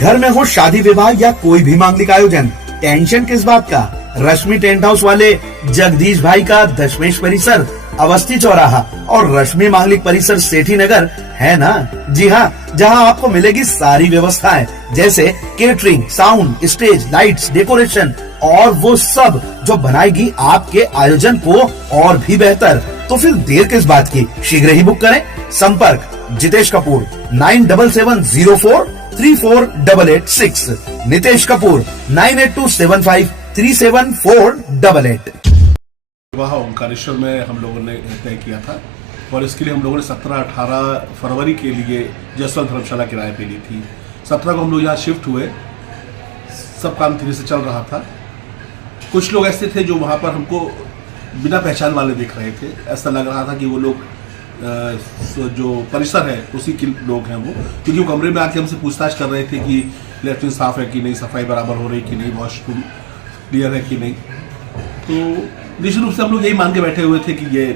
घर में हो शादी विवाह या कोई भी मांगलिक आयोजन, टेंशन किस बात का। रश्मि टेंट हाउस वाले जगदीश भाई का दशमेश परिसर, अवस्थी चौराहा और रश्मि मांगलिक परिसर सेठी नगर है ना। जी हाँ, जहाँ आपको मिलेगी सारी व्यवस्थाएं जैसे catering, sound, stage, lights, decoration और वो सब जो बनाएगी आपके आयोजन को और भी बेहतर। तो फिर देर किस बात की, शीघ्र ही बुक करें। संपर्क जितेश कपूर 9770434886, नितेश कपूर 9827537488। विवाह ओंकारेश्वर में हम लोगों ने तय किया था और इसके लिए हम लोगों ने 17-18 फरवरी के लिए जयसवाल धर्मशाला किराए पे ली थी। 17 को हम लोग यहाँ शिफ्ट हुए, सब काम धीरे से चल रहा था। कुछ लोग ऐसे थे जो वहाँ पर हमको बिना पहचान वाले दिख रहे थे, ऐसा लग रहा था कि वो लोग जो परिसर है उसी के लोग हैं वो, क्योंकि वो कमरे में आके हमसे पूछताछ कर रहे थे कि लैट्रिन साफ है कि नहीं, सफाई बराबर हो रही कि नहीं, वॉशरूम क्लियर है कि नहीं। तो निश्चित रूप से हम लोग यही मान के बैठे हुए थे कि ये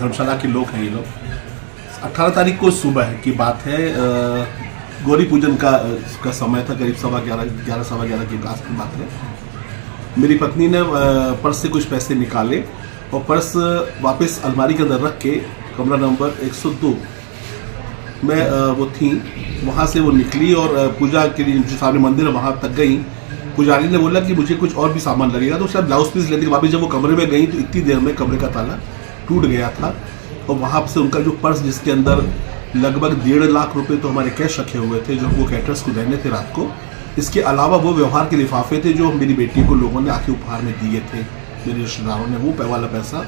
धर्मशाला के लोग हैं ये लोग। 18 तारीख को सुबह की बात है, गौरी पूजन का समय था, करीब 11:15 के आस की बात है। मेरी पत्नी ने पर्स से कुछ पैसे निकाले और पर्स वापस अलमारी के अंदर रख के कमरा नंबर 102 में वो थी, वहाँ से वो निकली और पूजा के लिए जो सामने मंदिर है वहाँ तक गई। पुजारी ने बोला कि मुझे कुछ और भी सामान लगेगा, तो शायद ब्लाउज पीस लेने के बाद जब वो कमरे में गई तो इतनी देर में कमरे का ताला टूट गया था और वहाँ से उनका जो पर्स जिसके अंदर लगभग 1.5 लाख रुपए तो हमारे कैश रखे हुए थे जो वो कैटरर्स को देने थे रात को। इसके अलावा वो व्यवहार के लिफाफे थे जो मेरी बेटी को लोगों ने आके उपहार में दिए थे, मेरे रिश्तेदारों ने, वो वाला पैसा।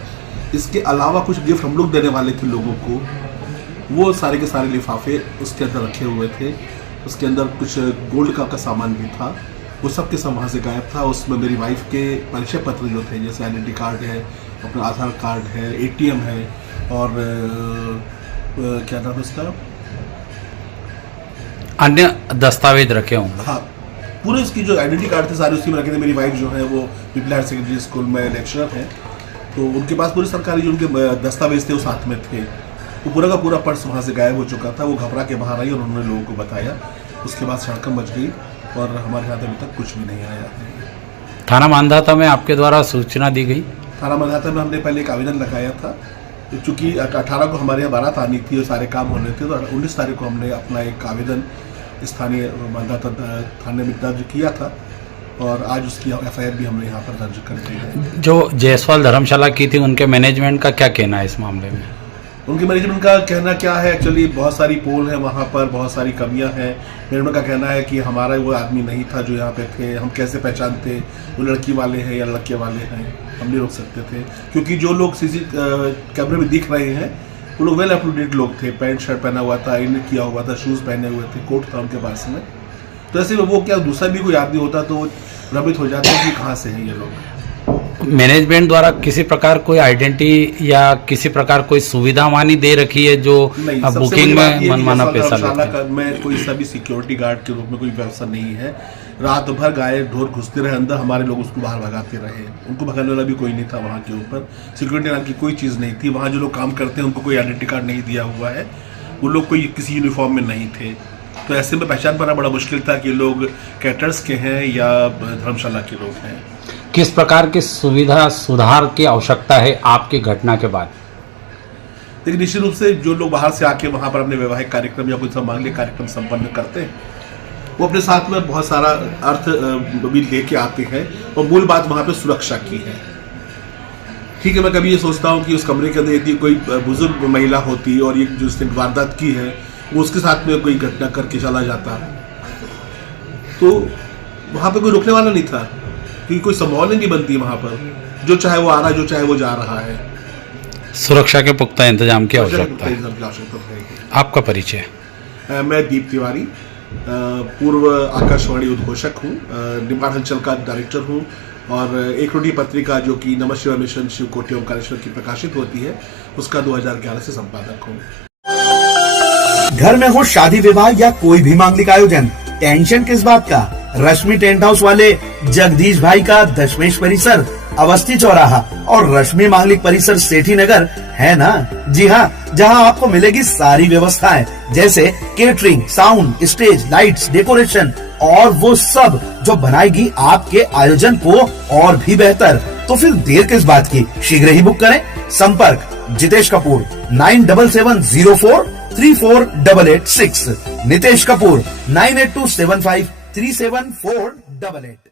इसके अलावा कुछ गिफ्ट हम लोग देने वाले थे लोगों को, वो सारे के सारे लिफाफे उसके अंदर रखे हुए थे। उसके अंदर कुछ गोल्ड का सामान भी था, वो सब के सब वहाँ से गायब था। उसमें मेरी वाइफ के परिचय पत्र जो थे, जैसे आइडेंटिटी कार्ड है, अपना आधार कार्ड है, ATM है और क्या नाम है उसका, अन्य दस्तावेज रखे होंगे। हाँ, पूरे उसकी जो आइडेंटिटी कार्ड थे सारे उसी में रखे थे। मेरी वाइफ जो है वो पीपल हायर सेकेंडरी स्कूल में लेक्चरर है, तो उनके पास पूरे सरकारी जो उनके दस्तावेज थे वो साथ में थे। वो पूरा का पूरा पर्स वहाँ से गायब हो चुका था। वो घबरा के बाहर आई और उन्होंने लोगों को बताया। उसके बाद सड़कम मच गई और हमारे यहाँ अभी तक कुछ भी नहीं आया। थाना मांधाता में आपके द्वारा सूचना दी गई? थाना मांधाता में हमने पहले एक आवेदन लगाया था, चूँकि 18 को हमारे यहाँ बारात आनी थी और सारे काम होने थे, तो 19 तारीख को हमने अपना एक आवेदन स्थानीय मांधाता थाने में दर्ज किया था और आज उसकी FIR भी हमने यहाँ पर दर्ज कर दी है। जो जयसवाल धर्मशाला की थी उनके मैनेजमेंट का क्या कहना है इस मामले में? उनके मैनेजमेंट का कहना क्या है, एक्चुअली बहुत सारी पोल है वहाँ पर, बहुत सारी कमियां हैं। मैनेजमेंट का कहना है कि हमारा वो आदमी नहीं था जो यहाँ पे थे, हम कैसे पहचानते वो लड़की वाले हैं या लड़के वाले हैं, हम नहीं रोक सकते थे। क्योंकि जो लोग CC कैमरे में दिख रहे हैं वो लोग वेल अप टू डेट लोग थे, पैंट शर्ट पहना हुआ था, इन किया हुआ था, शूज़ पहने हुए थे, कोट था उनके पास में। तो ऐसे वो क्या दूसरा भी कोई आदमी होता तो भ्रमित हो जाता है कि कहाँ से हैं ये लोग। मैनेजमेंट द्वारा किसी प्रकार कोई आइडेंटिटी या किसी प्रकार कोई सुविधा मानी दे रखी है जो बुकिंग में मनमाना पैसा लेते हैं? में कोई सभी सिक्योरिटी गार्ड के रूप में कोई व्यवस्था नहीं है। रात भर गाय ढोर घुसते रहे अंदर, हमारे लोग उसको बाहर भगाते रहे। उनको भगाने वाला भी कोई नहीं था वहाँ के ऊपर, सिक्योरिटी नाम की कोई चीज़ नहीं थी। वहाँ जो लोग काम करते हैं उनको कोई आइडेंटिटी कार्ड नहीं दिया हुआ है, वो लोग कोई किसी यूनिफॉर्म में नहीं थे। तो ऐसे में पहचान पाना बड़ा मुश्किल था कि लोग कैटर्स के हैं या धर्मशाला के लोग हैं। किस प्रकार की सुविधा सुधार की आवश्यकता है आपकी घटना के बाद? लेकिन निश्चित रूप से जो लोग बाहर से आके वहाँ पर अपने वैवाहिक कार्यक्रम या कोई मांगलिक कार्यक्रम संपन्न करते हैं वो अपने साथ में बहुत सारा अर्थ भी लेके आते हैं और मूल बात वहाँ पे सुरक्षा की है। ठीक है, मैं कभी ये सोचता हूँ कि उस कमरे के अंदर यदि कोई बुजुर्ग महिला होती और ये जो उसने वारदात की है वो उसके साथ में कोई घटना करके चला जाता तो वहाँ पे कोई रोकने वाला नहीं था, क्योंकि कोई संभावना नहीं बनती वहाँ पर। जो चाहे वो आ रहा है, जो चाहे वो जा रहा है। सुरक्षा के पुख्ता इंतजाम की आवश्यकता है। आपका परिचय? मैं दीप तिवारी, पूर्व आकाशवाणी उद्घोषक हूँ, निमाड़ांचल का डायरेक्टर हूँ और एक रोटी पत्रिका जो कि नमः शिवाय मिशन शिवकोटि ओंकारेश्वर की प्रकाशित होती है उसका 2011 से संपादक हूँ। घर में हो शादी विवाह या कोई भी मांगलिक आयोजन, टेंशन किस बात का। रश्मि टेंट हाउस वाले जगदीश भाई का दशमेश परिसर, अवस्थी चौराहा और रश्मि मांगलिक परिसर सेठी नगर है ना। जी हाँ, जहाँ आपको मिलेगी सारी व्यवस्थाएं जैसे catering, sound, stage, lights, decoration और वो सब जो बनाएगी आपके आयोजन को और भी बेहतर। तो फिर देर किस बात की, शीघ्र ही बुक करें। संपर्क जितेश कपूर 9770434886, नितेश कपूर 9827537488।